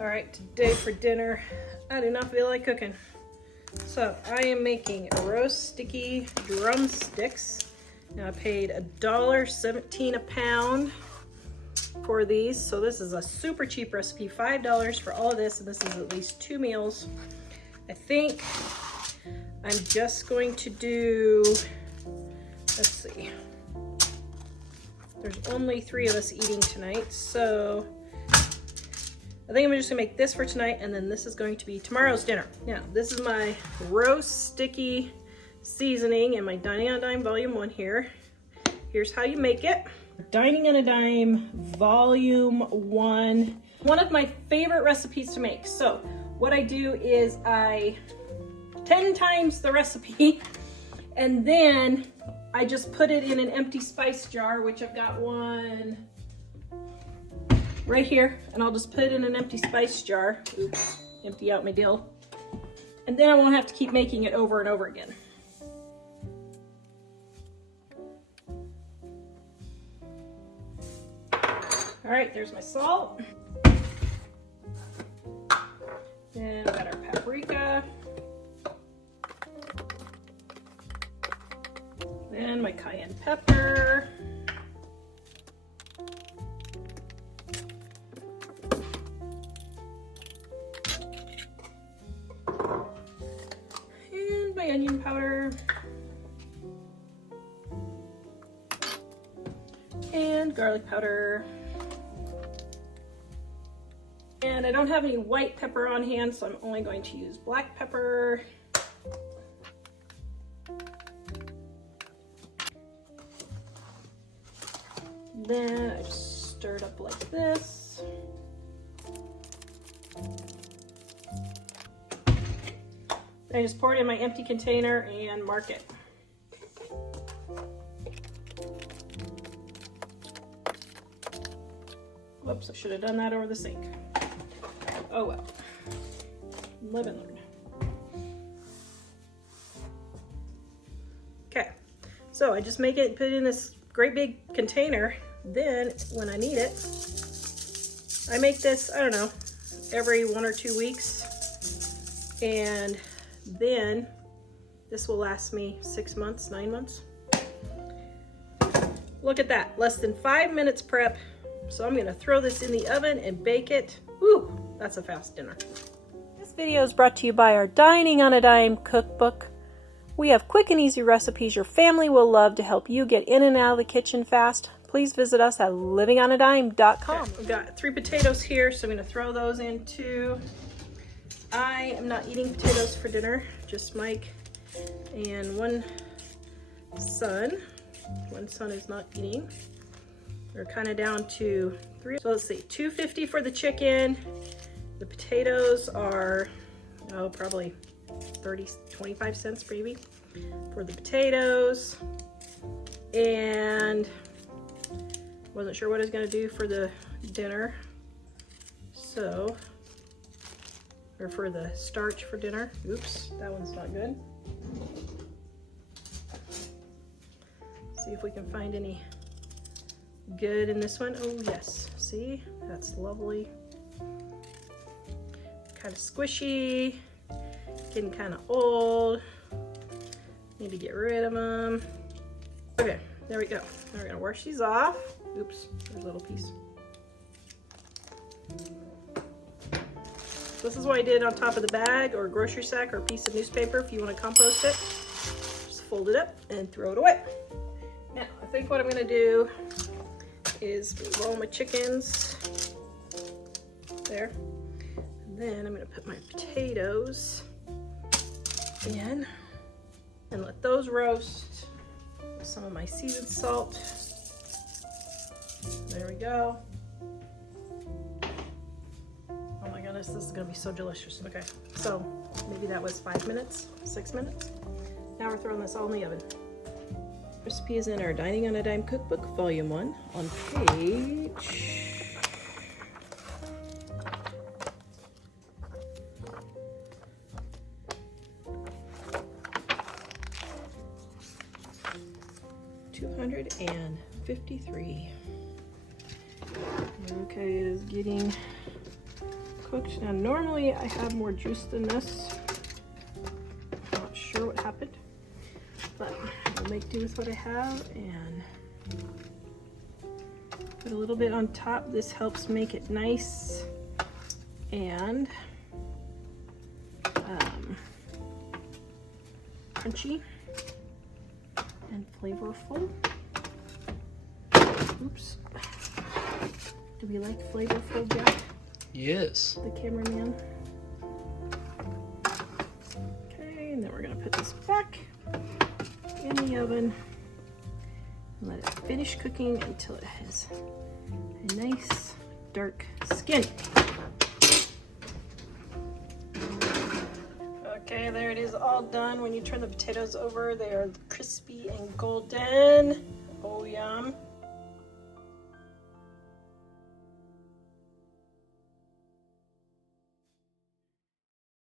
All right, today for dinner, I do not feel like cooking. So I am making roast sticky drumsticks. Now I paid $1.17 a pound for these. So this is a super cheap recipe, $5 for all of this, and this is at least 2 meals. I think I'm just going to do, let's see, there's only 3 of us eating tonight, so I think I'm just gonna make this for tonight, and then this is going to be tomorrow's dinner. Now, this is my roast sticky seasoning in my Dining on a Dime Volume 1 here. Here's how you make it. Dining on a Dime Volume 1, one of my favorite recipes to make. So what I do is I 10 times the recipe, and then I just put it in an empty spice jar, which I've got one right here, and I'll just put it in an empty spice jar. Oops, empty out my dill. And then I won't have to keep making it over and over again. All right, there's my salt. Then we got our paprika. Then my cayenne pepper. And my onion powder. And garlic powder. And I don't have any white pepper on hand, so I'm only going to use black pepper. Then I just stir it up like this. I just pour it in my empty container and mark it. Whoops, I should have done that over the sink. Oh well, live and learn. Okay, so I just make it, put it in this great big container. Then when I need it, I make this, I don't know, every 1 or 2 weeks. And then this will last me 6 months, 9 months. Look at that, less than 5 minutes prep. So I'm gonna throw this in the oven and bake it. Woo, that's a fast dinner. This video is brought to you by our Dining on a Dime cookbook. We have quick and easy recipes your family will love to help you get in and out of the kitchen fast. Please visit us at livingonadime.com. Okay, we've got 3 potatoes here, so I'm gonna throw those in too. I am not eating potatoes for dinner, just Mike and one son. One son is not eating. We're kind of down to 3. So let's see, $2.50 for the chicken. The potatoes are, oh, probably 25 cents maybe for the potatoes. And wasn't sure what I was gonna do for the dinner. So, or for the starch for dinner. Oops, that one's not good. See if we can find any good in this one. Oh yes, see, that's lovely. Kind of squishy, getting kind of old. Need to get rid of them. Okay, there we go. Now we're gonna wash these off. Oops, there's a little piece. This is what I did on top of the bag or grocery sack or a piece of newspaper if you want to compost it. Just fold it up and throw it away. Now, I think what I'm gonna do is move all my chickens there. And then I'm gonna put my potatoes in and let those roast with some of my seasoned salt. There we go. Oh my goodness, this is gonna be so delicious. Okay, so maybe that was 5 minutes, 6 minutes. Now we're throwing this all in the oven. Recipe is in our Dining on a Dime cookbook, volume 1, on page 253. Okay, it is getting cooked. Now normally I have more juice than this. I'm not sure what happened, but I'll make do with what I have and put a little bit on top. This helps make it nice and crunchy and flavorful. Oops. Do we like flavorful, Jack? Yes. The cameraman. Okay, and then we're gonna put this back in the oven and let it finish cooking until it has a nice dark skin. Okay, there it is, all done. When you turn the potatoes over, they are crispy and golden. Oh, yum.